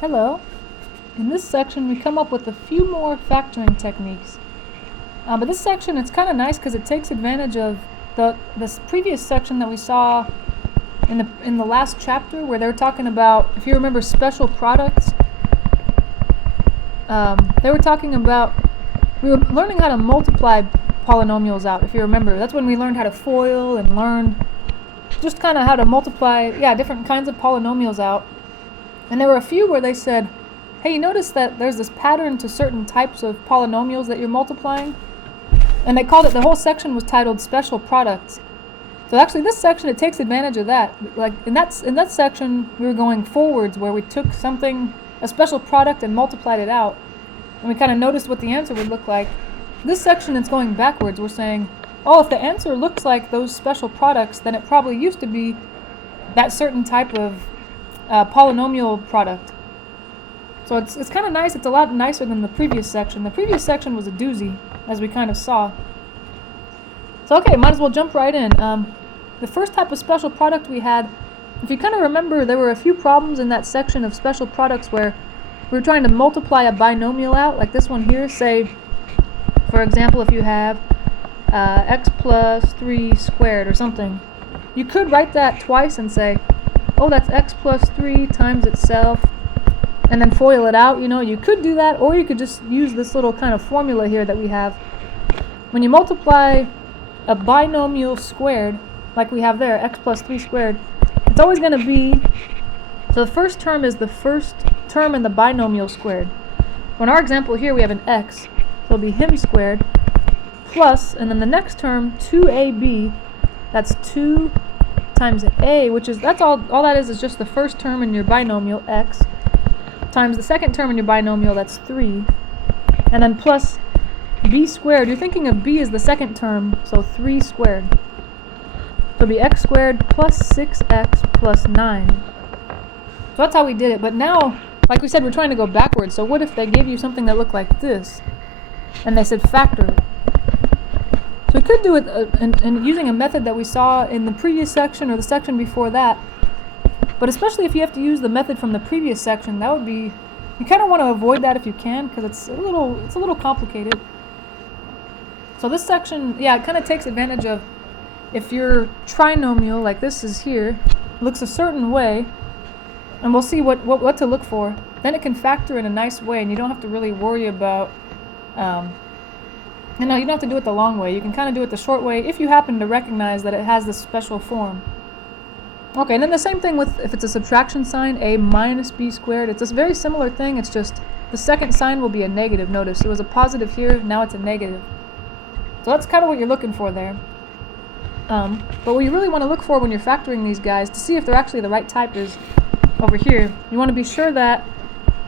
Hello. In this section, we come up with a few more factoring techniques. But this section, it's kind of nice because it takes advantage of this previous section that we saw in the last chapter, where they were talking about, if you remember, special products. They were talking about, we were learning how to multiply polynomials out, if you remember. That's when we learned how to FOIL and learned just kind of how to multiply, different kinds of polynomials out. And there were a few where they said, hey, you notice that there's this pattern to certain types of polynomials that you're multiplying? And they called it, the whole section was titled Special Products. So actually this section, it takes advantage of that. Like in that section, we were going forwards, where we took something, a special product, and multiplied it out. And we kind of noticed what the answer would look like. This section, it's going backwards. We're saying, oh, if the answer looks like those special products, then it probably used to be that certain type of polynomial product. So it's kind of nice. It's a lot nicer than the previous section. The previous section was a doozy, as we kind of saw. So okay, might as well jump right in. The first type of special product we had, if you kind of remember, there were a few problems in that section of special products where we were trying to multiply a binomial out, like this one here. Say, for example, if you have x plus 3 squared or something, you could write that twice and say, oh, that's x plus 3 times itself, and then FOIL it out. You know, you could do that, or you could just use this little kind of formula here that we have. When you multiply a binomial squared, like we have there, x plus 3 squared, it's always going to be, so the first term is the first term in the binomial squared. In our example here, we have an x, so it'll be him squared, plus, and then the next term, 2ab, that's 2 times a, which is, that's all that is just the first term in your binomial, x, times the second term in your binomial, that's 3, and then plus b squared. You're thinking of b as the second term, so 3 squared. So it'll be x squared plus 6x plus 9. So that's how we did it. But now, like we said, we're trying to go backwards. So what if they gave you something that looked like this, and they said factor it? So we could do it in using a method that we saw in the previous section or the section before that. But especially if you have to use the method from the previous section, that would be, you kind of want to avoid that if you can, because it's a little complicated. So this section, it kind of takes advantage of, if your trinomial, like this is here, looks a certain way, and we'll see what to look for, then it can factor in a nice way, and you don't have to really worry about, you don't have to do it the long way. You can kind of do it the short way if you happen to recognize that it has this special form. Okay, and then the same thing with, if it's a subtraction sign, a minus b squared. It's a very similar thing, it's just the second sign will be a negative. Notice it was a positive here, now it's a negative. So that's kind of what you're looking for there. But what you really want to look for when you're factoring these guys, to see if they're actually the right type, is over here. You want to be sure that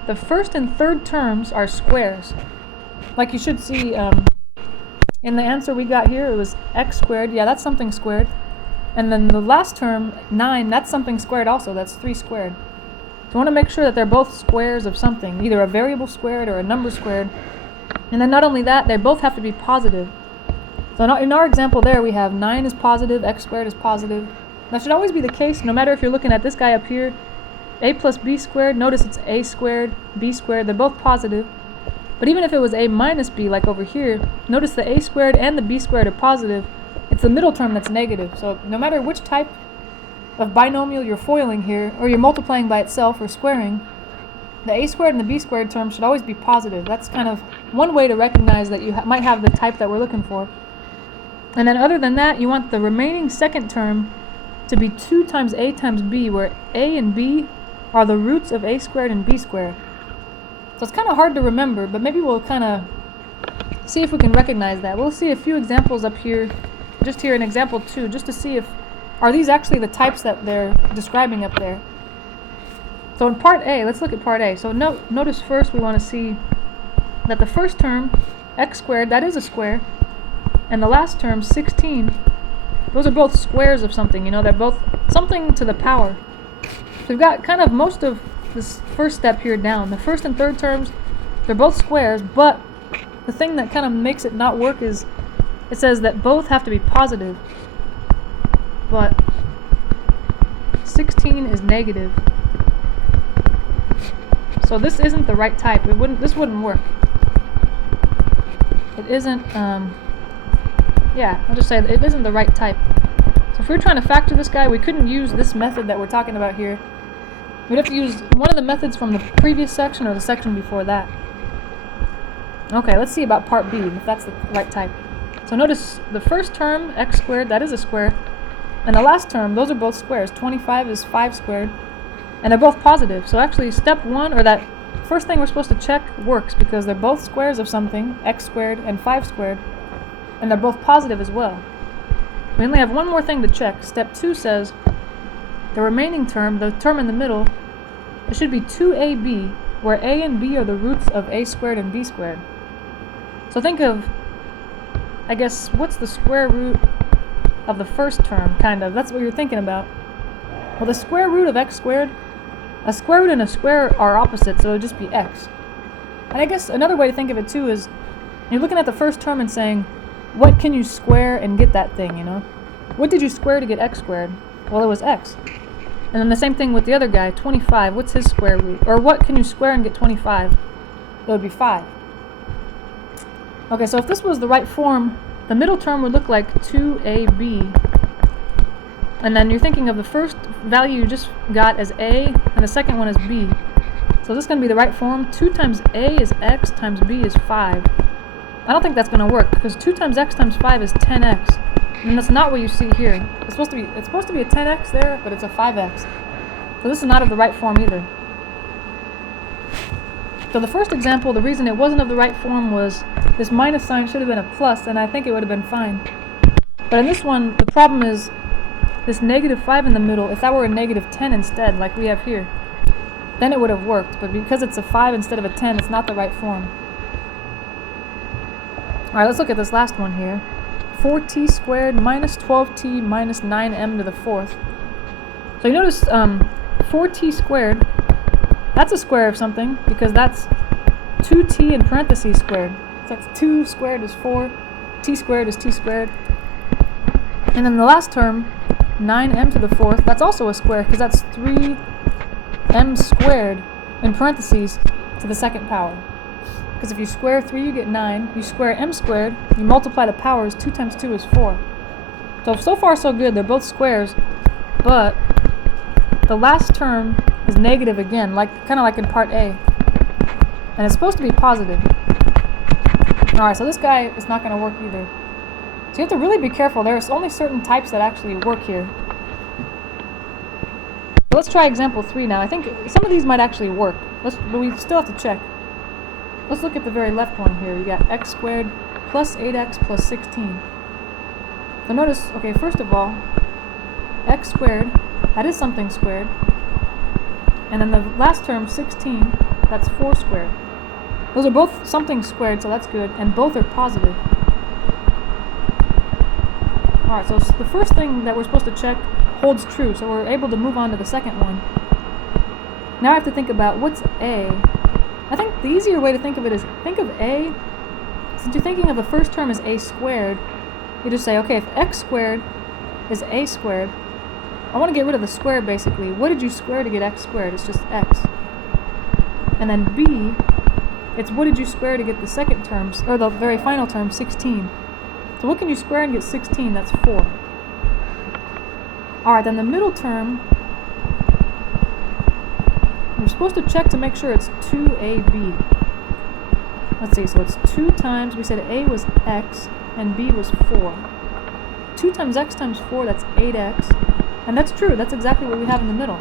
the first and third terms are squares. Like you should see in the answer we got here, it was x squared. Yeah, that's something squared. And then the last term, 9, that's something squared also. That's 3 squared. So you want to make sure that they're both squares of something, either a variable squared or a number squared. And then not only that, they both have to be positive. So in our example there, we have 9 is positive, x squared is positive. That should always be the case, no matter if you're looking at this guy up here, a plus b squared, notice it's a squared, b squared, they're both positive. But even if it was a minus b, like over here, notice the a squared and the b squared are positive. It's the middle term that's negative. So no matter which type of binomial you're FOILing here, or you're multiplying by itself or squaring, the a squared and the b squared term should always be positive. That's kind of one way to recognize that you might have the type that we're looking for. And then other than that, you want the remaining second term to be 2 times a times b, where a and b are the roots of a squared and b squared. So it's kind of hard to remember, but maybe we'll kind of see if we can recognize that. We'll see a few examples up here, just here in example 2, just to see if, are these actually the types that they're describing up there. So in part A, let's look at part A. So notice first we want to see that the first term, x squared, that is a square, and the last term, 16, those are both squares of something. They're both something to the power. So we've got kind of most of this first step here down. The first and third terms, they're both squares, but the thing that kind of makes it not work is it says that both have to be positive. But 16 is negative. So this isn't the right type. This wouldn't work. It isn't, yeah, I'll just say it isn't the right type. So if we were trying to factor this guy, we couldn't use this method that we're talking about here. We'd have to use one of the methods from the previous section or the section before that. Okay, let's see about part B, if that's the right type. So notice the first term, x squared, that is a square. And the last term, those are both squares. 25 is 5 squared. And they're both positive. So actually step 1, or that first thing we're supposed to check, works because they're both squares of something, x squared and 5 squared. And they're both positive as well. We only have one more thing to check. Step 2 says the remaining term, the term in the middle, it should be 2ab, where a and b are the roots of a squared and b squared. So think of, I guess, what's the square root of the first term, kind of? That's what you're thinking about. Well, the square root of x squared, a square root and a square are opposite, so it would just be x. And I guess another way to think of it too is, you're looking at the first term and saying, what can you square and get that thing, you know? What did you square to get x squared? Well, it was x. And then the same thing with the other guy, 25, what's his square root? Or what can you square and get 25? It would be 5. Okay, so if this was the right form, the middle term would look like 2ab. And then you're thinking of the first value you just got as a, and the second one as b. So this is going to be the right form. 2 times a is x times b is 5. I don't think that's going to work, because 2 times x times 5 is 10x. And that's not what you see here. It's supposed to be a 10x there, but it's a 5x. So this is not of the right form either. So the first example, the reason it wasn't of the right form was this minus sign should have been a plus, and I think it would have been fine. But in this one, the problem is this negative 5 in the middle. If that were a negative 10 instead, like we have here, then it would have worked. But because it's a 5 instead of a 10, it's not the right form. Alright, let's look at this last one here. 4t squared minus 12t minus 9m to the 4th. So you notice 4t squared, that's a square of something, because that's 2t in parentheses squared. So that's 2 squared is 4, t squared is t squared. And then the last term, 9m to the 4th, that's also a square, because that's 3m squared in parentheses to the second power. Because if you square 3, you get 9. You square m squared, you multiply the powers, 2 times 2 is 4. So far so good, they're both squares, but the last term is negative again, kind of like in part A. And it's supposed to be positive. Alright, so this guy is not going to work either. So you have to really be careful. There's only certain types that actually work here. But let's try example 3 now. I think some of these might actually work, but we still have to check. Let's look at the very left one here. You got x squared plus 8x plus 16. So notice, okay, first of all, x squared, that is something squared. And then the last term, 16, that's 4 squared. Those are both something squared, so that's good, and both are positive. Alright, so the first thing that we're supposed to check holds true, so we're able to move on to the second one. Now I have to think about what's a. I think the easier way to think of it is, think of a, since you're thinking of the first term as a squared, you just say, okay, if x squared is a squared, I want to get rid of the square basically. What did you square to get x squared? It's just x. And then b, it's what did you square to get the second term, or the very final term, 16. So what can you square and get 16? That's 4. Alright, then the middle term, we're supposed to check to make sure it's 2ab. Let's see, so it's 2 times, we said a was x, and b was 4. 2 times x times 4, that's 8x. And that's true, that's exactly what we have in the middle.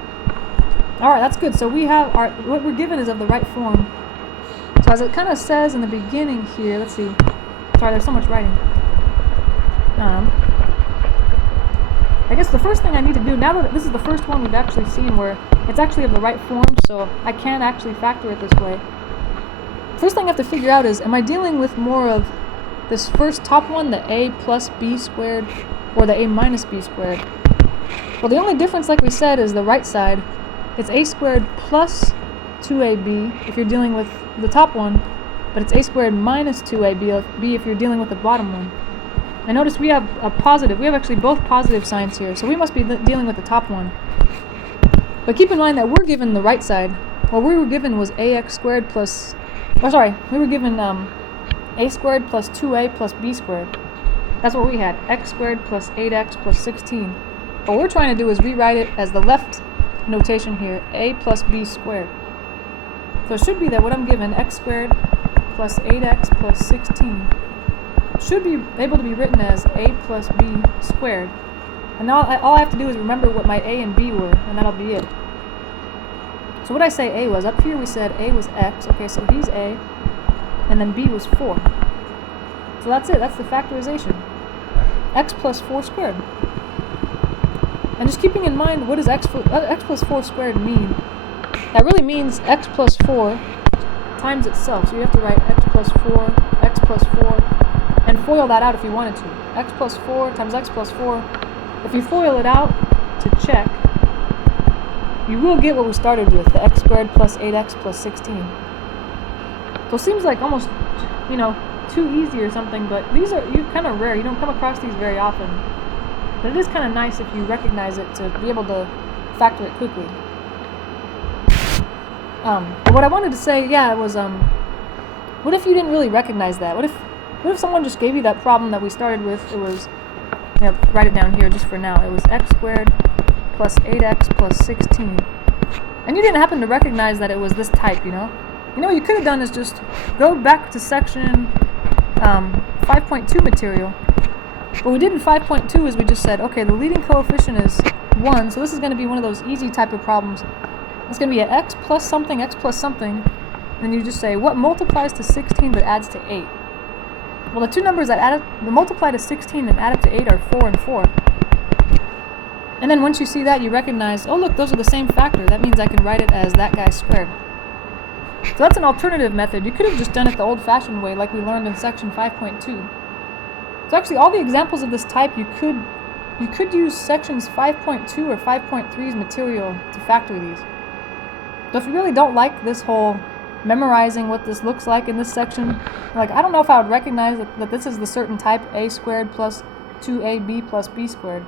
Alright, that's good. So we have, what we're given is of the right form. So as it kind of says in the beginning here, let's see. Sorry, there's so much writing. I guess the first thing I need to do, now that this is the first one we've actually seen where it's actually of the right form, so I can actually factor it this way. First thing I have to figure out is, am I dealing with more of this first top one, the a plus b squared, or the a minus b squared? Well, the only difference, like we said, is the right side. It's a squared plus 2ab if you're dealing with the top one, but it's a squared minus 2ab if you're dealing with the bottom one. And notice we have a positive. We have actually both positive signs here, so we must be dealing with the top one. But keep in mind that we're given the right side. what we were given was ax squared plus, we were given a squared plus 2a plus b squared. That's what we had, x squared plus 8x plus 16. What we're trying to do is rewrite it as the left notation here, a plus b squared. So it should be that what I'm given, x squared plus 8x plus 16, should be able to be written as a plus b squared. And now all I have to do is remember what my a and b were, and that'll be it. So what I say a was, up here we said a was x, okay, so he's a, and then b was 4. So that's it, that's the factorization. X plus 4 squared. And just keeping in mind, what does x plus 4 squared mean? That really means x plus 4 times itself. So you have to write x plus 4, and FOIL that out if you wanted to. X plus 4 times x plus 4. If you FOIL it out to check, you will get what we started with, the x squared plus 8x plus 16. So it seems like almost, too easy or something, but these are kind of rare. You don't come across these very often. But it is kind of nice if you recognize it to be able to factor it quickly. But what I wanted to say, was, what if you didn't really recognize that? What if someone just gave you that problem that we started with? It was, write it down here just for now. It was x squared plus 8x plus 16. And you didn't happen to recognize that it was this type, what you could have done is just go back to section 5.2 material. What we did in 5.2 is we just said, okay, the leading coefficient is 1, so this is going to be one of those easy type of problems. It's going to be an x plus something, and then you just say, what multiplies to 16 but adds to 8? Well, the two numbers that multiply to 16 and add up to 8 are 4 and 4. And then once you see that, you recognize, oh look, those are the same factor. That means I can write it as that guy squared. So that's an alternative method. You could have just done it the old-fashioned way like we learned in section 5.2. So actually all the examples of this type, you could use sections 5.2 or 5.3's material to factor these. So if you really don't like this whole memorizing what this looks like in this section, I don't know if I would recognize that this is the certain type, a squared plus 2ab plus b squared.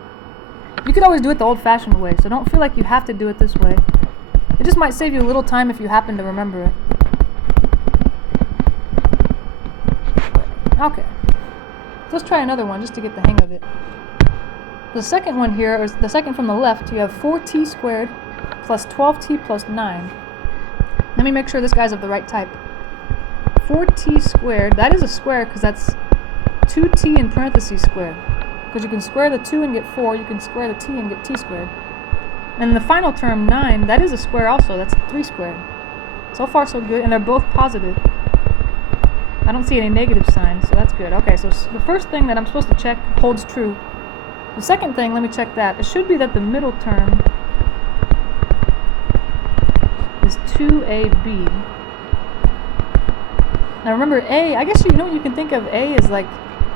You could always do it the old-fashioned way, so don't feel like you have to do it this way. It just might save you a little time if you happen to remember it. Okay. Let's try another one just to get the hang of it. The second one here, or the second from the left, you have 4t squared plus 12t plus 9. Let me make sure this guy's of the right type. 4t squared, that is a square because that's 2t in parentheses squared. Because you can square the 2 and get 4, you can square the t and get t squared. And the final term, 9, that is a square also, that's 3 squared. So far so good, and they're both positive. I don't see any negative signs, so that's good. Okay, so the first thing that I'm supposed to check holds true. The second thing, let me check that. It should be that the middle term is 2ab. Now remember, a, I guess you can think of a as like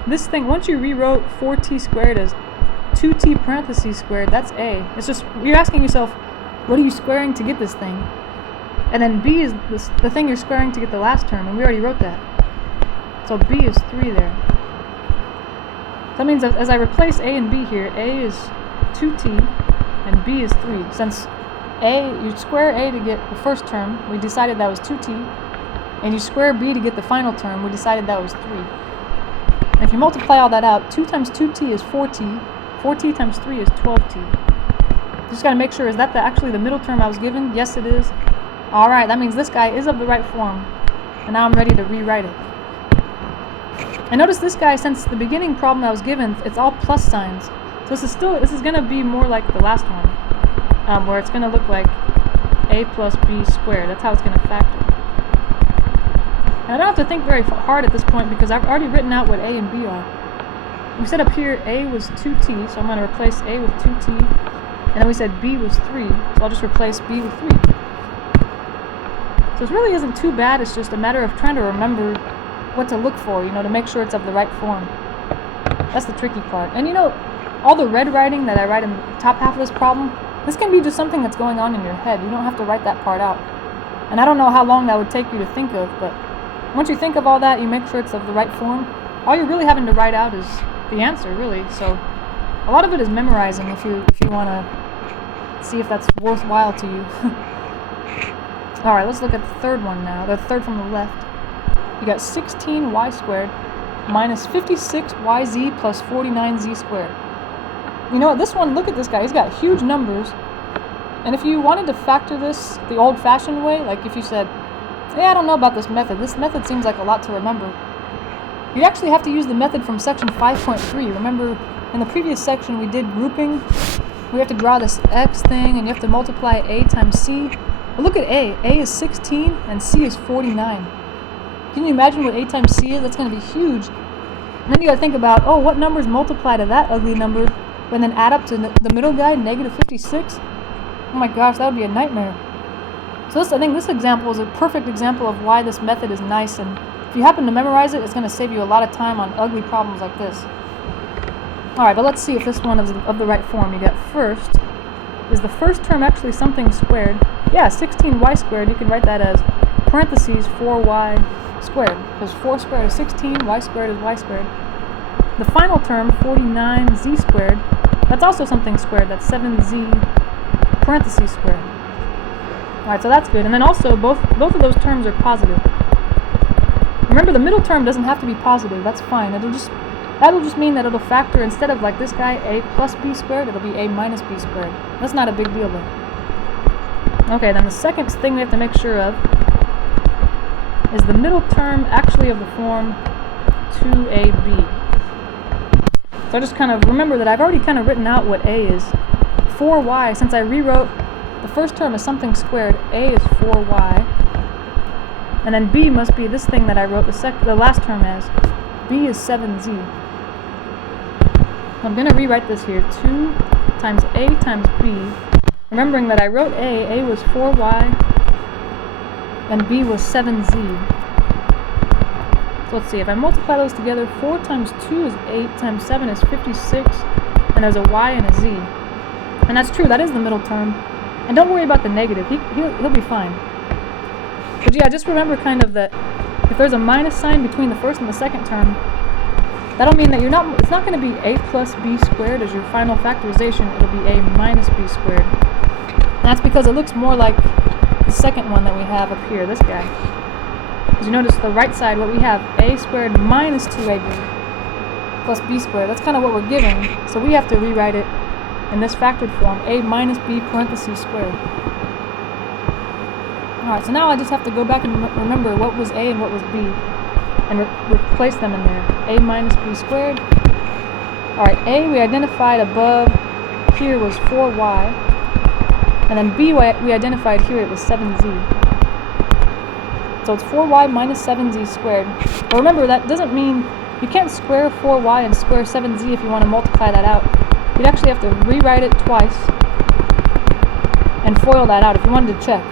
this thing. Once you rewrote 4t squared as 2t parentheses squared, that's a. It's just, you're asking yourself, what are you squaring to get this thing? And then b is the thing you're squaring to get the last term, and we already wrote that. So b is 3 there. So that means that as I replace a and b here, a is 2t and b is 3. Since you square a to get the first term, we decided that was 2t, and you square b to get the final term, we decided that was 3. And if you multiply all that out, 2 times 2t is 4t, 4t times 3 is 12t. Just got to make sure, is that actually the middle term I was given? Yes, it is. Alright, that means this guy is of the right form, and now I'm ready to rewrite it. And notice this guy, since the beginning problem I was given, it's all plus signs. So this is going to be more like the last one, where it's going to look like a plus b squared. That's how it's going to factor. And I don't have to think very hard at this point because I've already written out what a and b are. We said up here a was 2t, so I'm going to replace a with 2t, and then we said b was 3, so I'll just replace b with 3. So it really isn't too bad, it's just a matter of trying to remember what to look for, to make sure it's of the right form. That's the tricky part. And all the red writing that I write in the top half of this problem, this can be just something that's going on in your head. You don't have to write that part out. And I don't know how long that would take you to think of, but once you think of all that, you make sure it's of the right form. All you're really having to write out is the answer, really. So a lot of it is memorizing if you want to see if that's worthwhile to you. Alright, let's look at the third one now, the third from the left. You got 16y squared minus 56yz plus 49z squared. You know what, this one, look at this guy, he's got huge numbers. And if you wanted to factor this the old-fashioned way, like if you said, hey, I don't know about this method seems like a lot to remember, you'd actually have to use the method from section 5.3. Remember, in the previous section we did grouping. We have to draw this x thing, and you have to multiply a times c. But look at a. A is 16, and c is 49. Can you imagine what a times c is? That's going to be huge. And then you got to think about, oh, what numbers multiply to that ugly number, and then add up to the middle guy, negative 56? Oh my gosh, that would be a nightmare. So I think this example is a perfect example of why this method is nice, and if you happen to memorize it, it's going to save you a lot of time on ugly problems like this. Alright, but let's see if this one is of the right form. You got first, is the first term actually something squared? Yeah, 16y squared, you can write that as parentheses 4y squared, because 4 squared is 16, y squared is y squared. The final term, 49z squared, that's also something squared, that's 7z parentheses squared. Alright, so that's good. And then also, both of those terms are positive. Remember, the middle term doesn't have to be positive, that's fine. That'll just mean that it'll factor, instead of like this guy, a plus b squared, it'll be a minus b squared. That's not a big deal though. Okay, then the second thing we have to make sure of is the middle term actually of the form 2ab. So I just kind of remember that I've already kind of written out what a is. 4y, since I rewrote the first term as something squared, a is 4y. And then b must be this thing that I wrote the last term as. b is 7z. I'm going to rewrite this here. 2 times a times b. Remembering that I wrote a was 4y, and b was 7z. So let's see, if I multiply those together, 4 times 2 is 8, times 7 is 56, and there's a y and a z. And that's true, that is the middle term. And don't worry about the negative, he'll be fine. But yeah, just remember kind of that if there's a minus sign between the first and the second term, that'll mean that it's not going to be a plus b squared as your final factorization, it'll be a minus b squared. And that's because it looks more like the second one that we have up here, this guy. As you notice, the right side, what we have, a squared minus 2ab plus b squared. That's kind of what we're given, so we have to rewrite it in this factored form, a minus b parentheses squared. Alright, so now I just have to go back and remember what was a and what was b, and replace them in there. A minus b squared. Alright, a we identified above here was 4y, and then b we identified here it was 7z. So it's 4y minus 7z squared. But remember, that doesn't mean you can't square 4y and square 7z if you want to multiply that out. You'd actually have to rewrite it twice and FOIL that out if you wanted to check.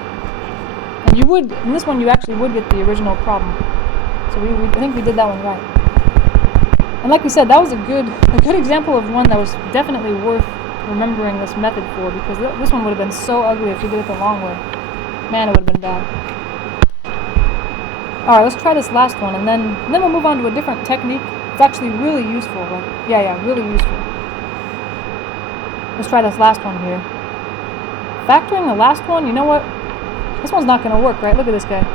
And you would, in this one you actually would get the original problem. So I think we did that one right. And like we said, that was a good example of one that was definitely worth remembering this method for, because this one would have been so ugly if you did it the long way. Man, it would have been bad. Alright, let's try this last one, and then we'll move on to a different technique. It's actually really useful. Really useful. Let's try this last one here. Factoring the last one, you know what? This one's not going to work, right? Look at this guy.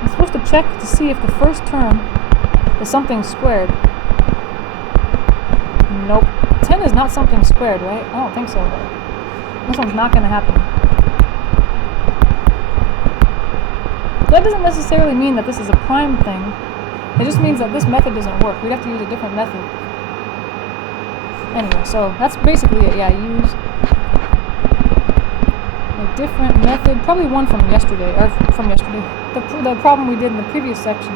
I'm supposed to check to see if the first term is something squared. Nope. 10 is not something squared, right? I don't think so. This one's not going to happen. That doesn't necessarily mean that this is a prime thing. It just means that this method doesn't work. We'd have to use a different method. Anyway, so that's basically it. Yeah, use a different method. Probably one from yesterday, the problem we did in the previous section.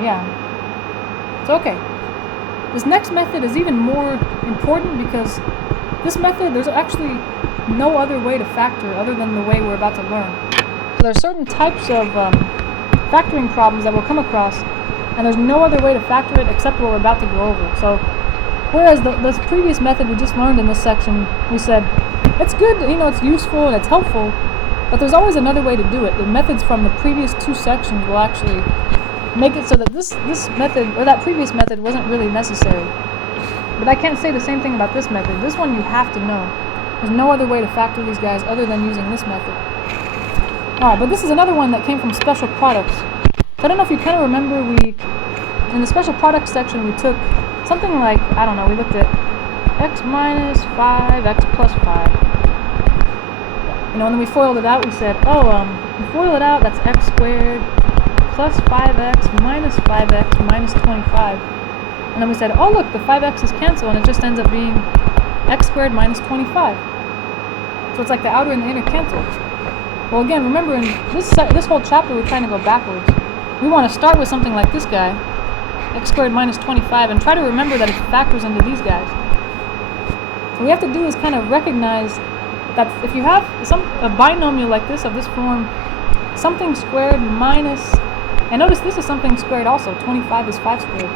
Yeah. So, okay. This next method is even more important because this method, there's actually no other way to factor other than the way we're about to learn. So there are certain types of factoring problems that we'll come across, and there's no other way to factor it except what we're about to go over. So, whereas the previous method we just learned in this section, we said, it's good, it's useful and it's helpful, but there's always another way to do it. The methods from the previous two sections will actually make it so that this method, or that previous method, wasn't really necessary. But I can't say the same thing about this method. This one you have to know. There's no other way to factor these guys other than using this method. Alright, but this is another one that came from special products. So I don't know if you kind of remember, in the special products section, we took something like, I don't know, we looked at x minus 5, x plus 5. And then we FOILed it out, we said, we FOIL it out, that's x squared plus 5x minus 5x minus 25. And then we said, oh look, the 5x's cancel, and it just ends up being x squared minus 25. So it's like the outer and the inner cancel. Well, again, remember in this whole chapter we're trying to go backwards. We want to start with something like this guy, x squared minus 25, and try to remember that it factors into these guys. What we have to do is kind of recognize that if you have a binomial like this, of this form, something squared minus, and notice this is something squared also, 25 is 5 squared.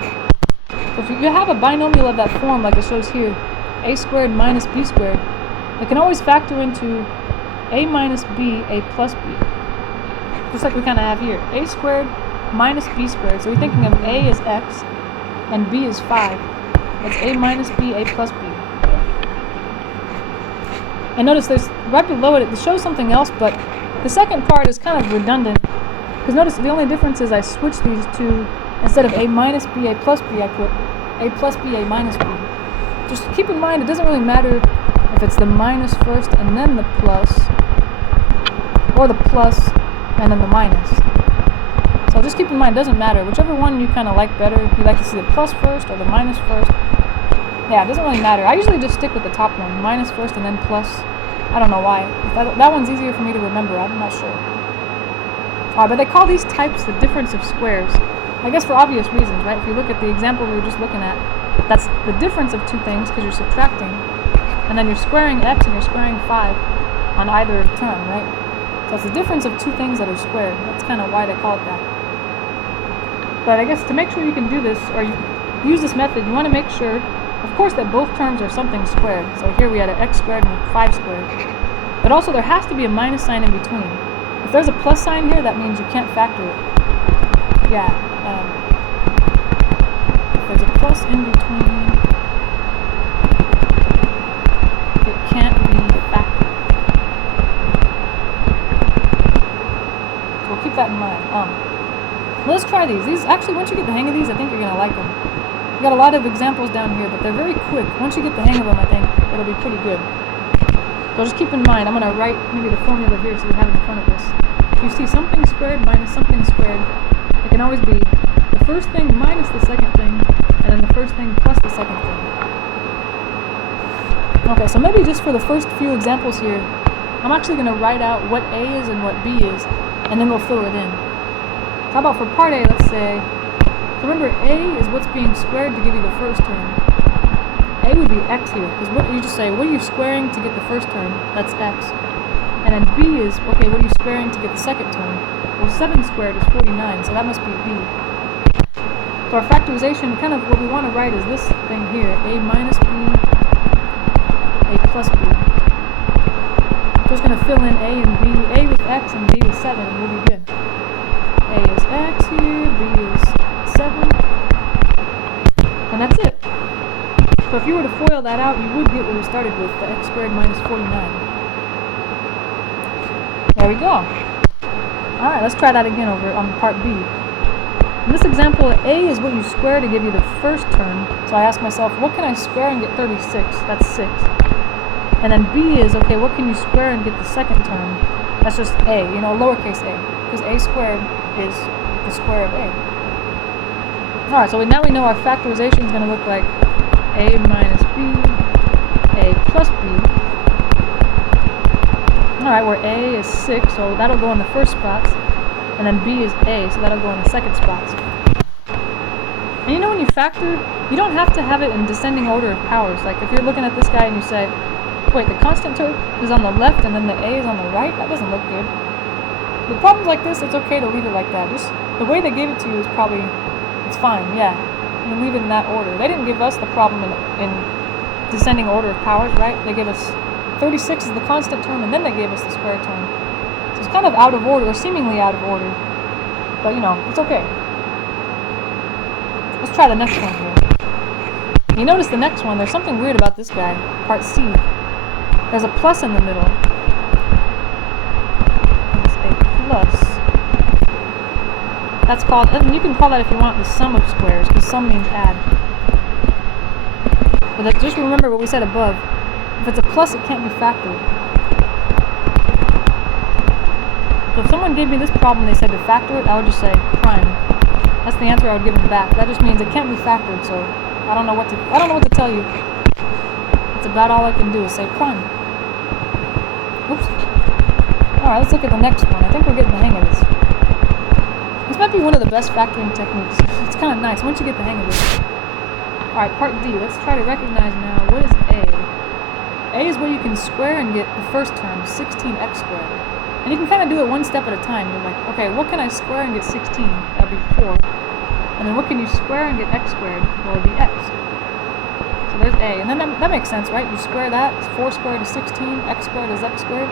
So if you have a binomial of that form, like it shows here, a squared minus b squared, it can always factor into a minus b, a plus b. Just like we kind of have here, a squared minus b squared. So we're thinking of a is x, and b is 5. That's a minus b, a plus b. And notice there's, right below it, it shows something else, but the second part is kind of redundant. Because notice the only difference is I switched these two. Instead of a minus b, a plus b, I put a plus b, a minus b. Just keep in mind, it doesn't really matter if it's the minus first and then the plus, or the plus and then the minus. So just keep in mind, it doesn't matter. Whichever one you kind of like better, you like to see the plus first or the minus first. Yeah, it doesn't really matter. I usually just stick with the top one, minus first and then plus. I don't know why. That one's easier for me to remember, I'm not sure. But they call these types the difference of squares. I guess for obvious reasons, right? If you look at the example we were just looking at, that's the difference of two things because you're subtracting, and then you're squaring x and you're squaring 5 on either term, right? So it's the difference of two things that are squared. That's kind of why they call it that. But I guess to make sure you can do this, or you use this method, you want to make sure, of course, that both terms are something squared. So here we had an x squared and 5 squared. But also there has to be a minus sign in between. If there's a plus sign here, that means you can't factor it. Yeah. If there's a plus in between, it can't be factored. So we'll keep that in mind. Let's try these. These actually, once you get the hang of these, I think you're gonna like them. We got a lot of examples down here, but they're very quick. Once you get the hang of them, I think it'll be pretty good. So just keep in mind, I'm gonna write maybe the formula here so we have it in front of us. If you see something squared minus something squared, it can always be the first thing minus the second thing, and then the first thing plus the second thing. Okay, so maybe just for the first few examples here, I'm actually going to write out what A is and what B is, and then we'll fill it in. How about for part A, let's say, so remember A is what's being squared to give you the first term. A would be x here, because what you just say, what are you squaring to get the first term? That's x. And then B is, okay, what are you squaring to get the second term? Well, 7 squared is 49, so that must be B. So our factorization, kind of what we want to write is this thing here, A minus B, A plus B. So it's going to fill in A and B, A with x and B with 7, and we'll be good. A is x here, B is 7, and that's it. So if you were to FOIL that out, you would get what we started with, the x squared minus 49. There we go. Alright, let's try that again over on part B. In this example, A is what you square to give you the first term. So I ask myself, what can I square and get 36? That's 6. And then B is, okay, what can you square and get the second term? That's just A, lowercase a. Because A squared is the square of A. Alright, so now we know our factorization is going to look like A minus B, A plus B. Alright, where A is 6, so that'll go in the first spots. And then B is A, so that'll go in the second spots. And when you factor, you don't have to have it in descending order of powers. Like if you're looking at this guy and you say, wait, the constant term is on the left and then the A is on the right? That doesn't look good. With problems like this, it's okay to leave it like that. Just the way they gave it to you is probably, it's fine, yeah. You can leave it in that order. They didn't give us the problem in descending order of powers, right? They gave us 36 is the constant term, and then they gave us the square term. So it's kind of out of order, or seemingly out of order. But, it's okay. Let's try the next one here. You notice the next one, there's something weird about this guy, part C. There's a plus in the middle. There's a That's called, and you can call that if you want, the sum of squares, because sum means add. But just remember what we said above. If it's a plus, it can't be factored. So if someone gave me this problem, they said to factor it, I would just say prime. That's the answer I would give them back. That just means it can't be factored, so I don't know what to tell you. That's about all I can do is say prime. Oops. Alright, let's look at the next one. I think we're getting the hang of this. This might be one of the best factoring techniques. It's kind of nice once you get the hang of it. Alright, part D. Let's try to recognize now what is A. A is where you can square and get the first term, 16x squared. And you can kind of do it one step at a time. You're like, okay, what can I square and get 16? That would be 4. And then what can you square and get x squared? Well, it would be x. So there's A. And then that makes sense, right? You square that, 4 squared is 16, x squared is x squared.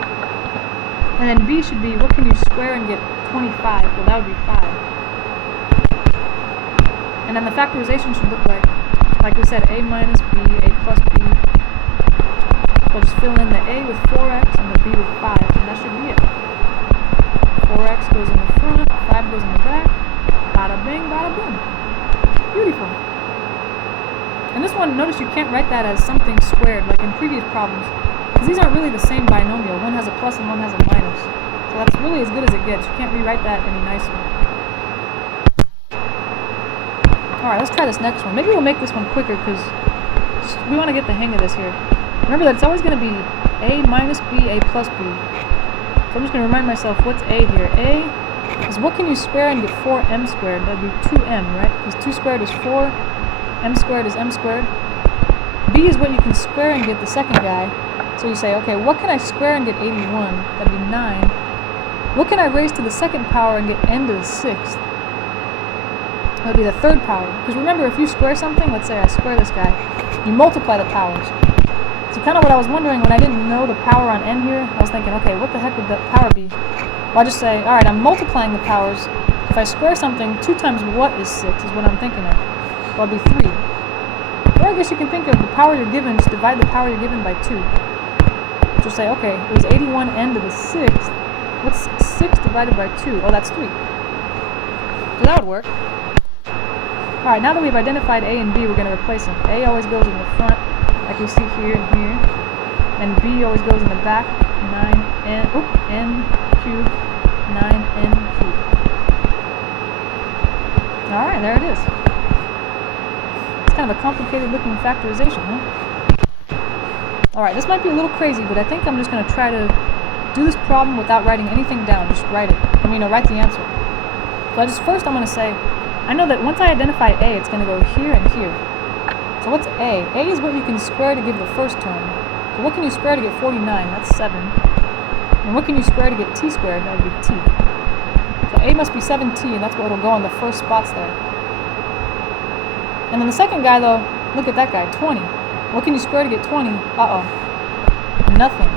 And then B should be, what can you square and get 25? Well, that would be 5. And then the factorization should look like we said, A minus B, A plus B. We'll just fill in the A with 4x and the B with 5, and that should be it. 4x goes in the front, 5 goes in the back. Bada bing, bada boom. Beautiful. And this one, notice you can't write that as something squared like in previous problems, because these aren't really the same binomial. One has a plus and one has a minus. So that's really as good as it gets. You can't rewrite that any nicer. Alright, let's try this next one. Maybe we'll make this one quicker because we want to get the hang of this here. Remember that it's always going to be A minus B, A plus B. So I'm just going to remind myself, what's A here? A is what can you square and get 4m squared? That would be 2m, right? Because 2 squared is 4, m squared is m squared. B is what you can square and get the second guy. So you say, okay, what can I square and get 81? That'd be 9. What can I raise to the second power and get n to the sixth? That would be the third power. Because remember, if you square something, let's say I square this guy, you multiply the powers. So kind of what I was wondering when I didn't know the power on n here, I was thinking, okay, what the heck would that power be? Well, I'll just say, alright, I'm multiplying the powers. If I square something, 2 times what is 6 is what I'm thinking of. Well, it'd be 3. Or I guess you can think of the power you're given, just divide the power you're given by 2. So say, okay, it was 81n to the 6th. What's 6 divided by 2? Oh, that's 3. So that would work. Alright, now that we've identified A and B, we're going to replace them. A always goes in the front, like we see here and here. And B always goes in the back, n cubed, 9n cubed. Alright, there it is. It's kind of a complicated looking factorization, huh? Alright, this might be a little crazy, but I think I'm just going to try to do this problem without writing anything down. Just write it. Write the answer. So first I'm going to say, I know that once I identify A, it's going to go here and here. So what's A? A is what you can square to give the first term. So what can you square to get 49? That's 7. And what can you square to get t squared? That would be t. So A must be 7t, and that's what will go on the first spots there. And then the second guy, though, look at that guy, 20. What can you square to get 20? Uh-oh. Nothing.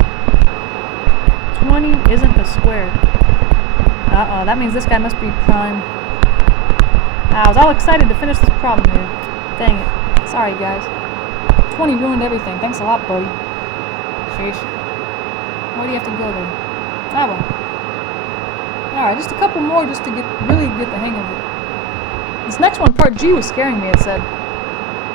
20 isn't a square. Uh-oh, that means this guy must be prime. I was all excited to finish this problem here. Dang it. Sorry, guys. 20 ruined everything. Thanks a lot, buddy. Sheesh. Why do you have to go there? Ah, well. Alright, just a couple more just to really get the hang of it. This next one, part G, was scaring me. It said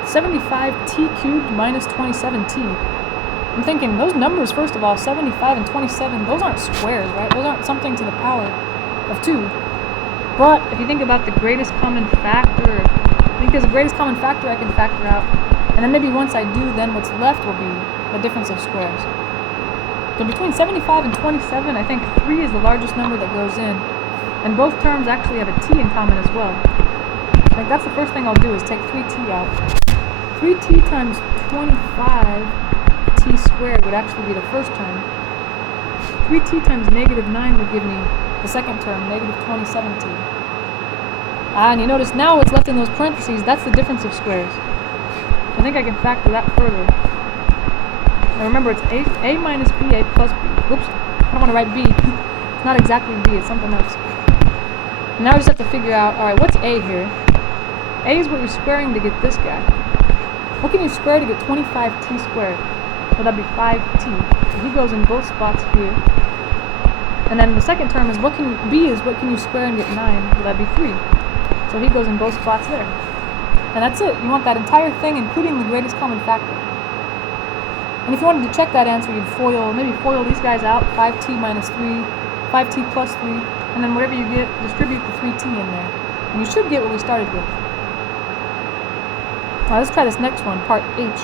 75t cubed minus 27t. I'm thinking, those numbers, first of all, 75 and 27, those aren't squares, right? Those aren't something to the power of 2. But if you think about the greatest common factor, I think there's a greatest common factor I can factor out. And then maybe once I do, then what's left will be the difference of squares. So between 75 and 27, I think 3 is the largest number that goes in. And both terms actually have a t in common as well. I think that's the first thing I'll do is take 3t out. 3t times 25t squared would actually be the first term. 3t times negative 9 would give me the second term, negative 27t. And you notice now what's left in those parentheses, that's the difference of squares. I think I can factor that further. Now remember, it's a minus b, a plus b. Oops, I don't want to write b. It's not exactly b, it's something else. And now we just have to figure out, alright, what's a here? A is what you're squaring to get this guy. What can you square to get 25t squared? Well, that'd be 5t. So he goes in both spots here. And then the second term is B is what can you square and get 9? Well, that'd be 3. So he goes in both spots there. And that's it. You want that entire thing, including the greatest common factor. And if you wanted to check that answer, you'd maybe FOIL these guys out, 5t minus 3, 5t plus 3, and then whatever you get, distribute the 3t in there. And you should get what we started with. Now let's try this next one, part H.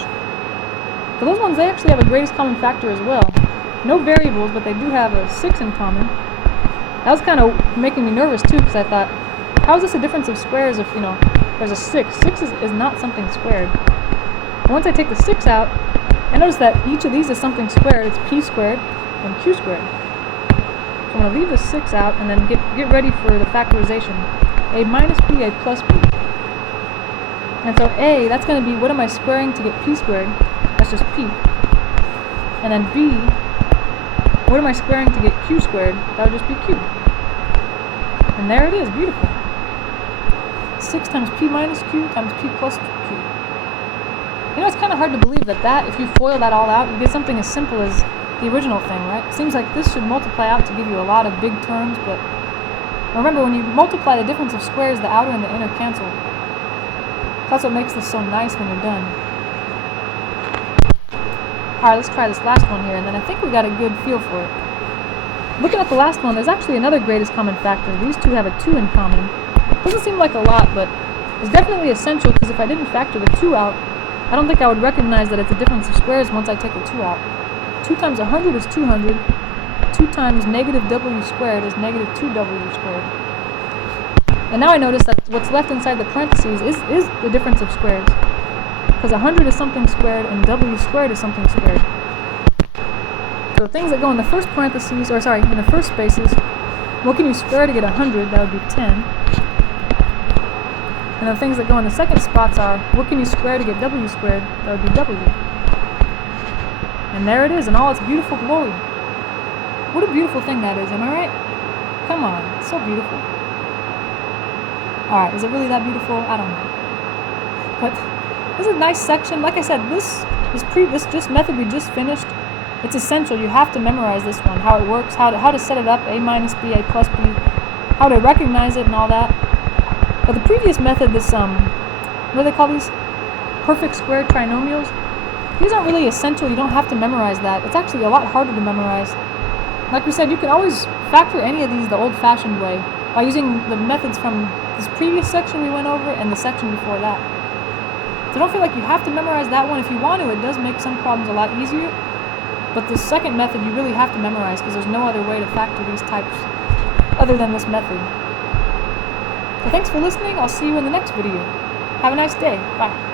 So those ones, they actually have a greatest common factor as well. No variables, but they do have a 6 in common. That was kind of making me nervous too, because I thought, how is this a difference of squares if, there's a 6? 6 is not something squared. And once I take the 6 out, I notice that each of these is something squared. It's p squared and q squared. So I'm going to leave the 6 out and then get ready for the factorization. A minus b, a plus b. And so a, that's going to be, what am I squaring to get p squared? That's just p. And then b, what am I squaring to get q squared? That would just be q. And there it is, beautiful. 6 times p minus q times p plus q. It's kind of hard to believe that if you FOIL that all out, you get something as simple as the original thing, right? It seems like this should multiply out to give you a lot of big terms, but remember, when you multiply the difference of squares, the outer and the inner cancel. That's what makes this so nice when you're done. Alright, let's try this last one here, and then I think we got a good feel for it. Looking at the last one, there's actually another greatest common factor. These two have a 2 in common. Doesn't seem like a lot, but it's definitely essential, because if I didn't factor the 2 out, I don't think I would recognize that it's a difference of squares once I take the 2 out. 2 times 100 is 200. 2 times negative w squared is negative 2w squared. And now I notice that what's left inside the parentheses is the difference of squares. Because 100 is something squared and w squared is something squared. So things that go in the first parentheses, in the first spaces, what can you square to get 100? That would be 10. And the things that go in the second spots are, what can you square to get w squared? That would be w. And there it is in all its beautiful glory. What a beautiful thing that is, am I right? Come on, it's so beautiful. Alright, is it really that beautiful? I don't know. But this is a nice section. Like I said, this method we just finished, it's essential. You have to memorize this one, how it works, how to set it up, a minus b, a plus b, how to recognize it and all that. But the previous method, this, what do they call these? Perfect square trinomials. These aren't really essential. You don't have to memorize that. It's actually a lot harder to memorize. Like we said, you can always factor any of these the old-fashioned way by using the methods from this previous section we went over and the section before that. So don't feel like you have to memorize that one. If you want to, it does make some problems a lot easier. But the second method you really have to memorize because there's no other way to factor these types other than this method. So thanks for listening. I'll see you in the next video. Have a nice day. Bye.